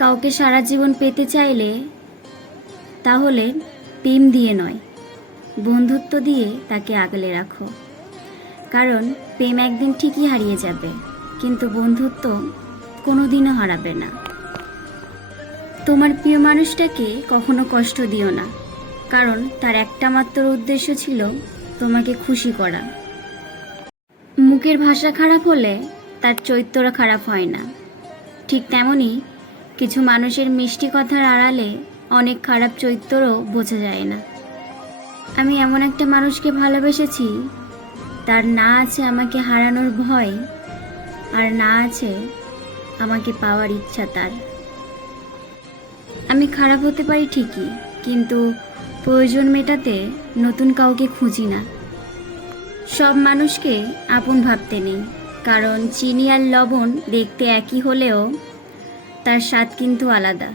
কাউকে সারা জীবন পেতে চাইলে তাহলে প্রেম দিয়ে নয়, বন্ধুত্ব দিয়ে তাকে আগলে রাখো। কারণ প্রেম একদিন ঠিকই হারিয়ে যাবে, কিন্তু বন্ধুত্ব কোনোদিনও হারাবে না। তোমার প্রিয় মানুষটাকে কখনো কষ্ট দিও না, কারণ তার একটা মাত্র উদ্দেশ্য ছিল তোমাকে খুশি করা। মুখের ভাষা খারাপ হলে তার চরিত্র খারাপ হয় না, ঠিক তেমনই কিছু মানুষের মিষ্টি কথার আড়ালে অনেক খারাপ চরিত্রও বোঝা যায় না। আমি এমন একটা মানুষকে ভালোবেসেছি, তার না আছে আমাকে হারানোর ভয়, আর না আছে আমাকে পাওয়ার ইচ্ছা তার। আমি খারাপ হতে পারি ঠিকই, কিন্তু প্রয়োজন মেটাতে নতুন কাউকে খুঁজি না। সব মানুষকে আপন ভাবতে নেই, কারণ চিনি আর লবণ দেখতে একই হলেও তার স্বাদ কিন্তু আলাদা।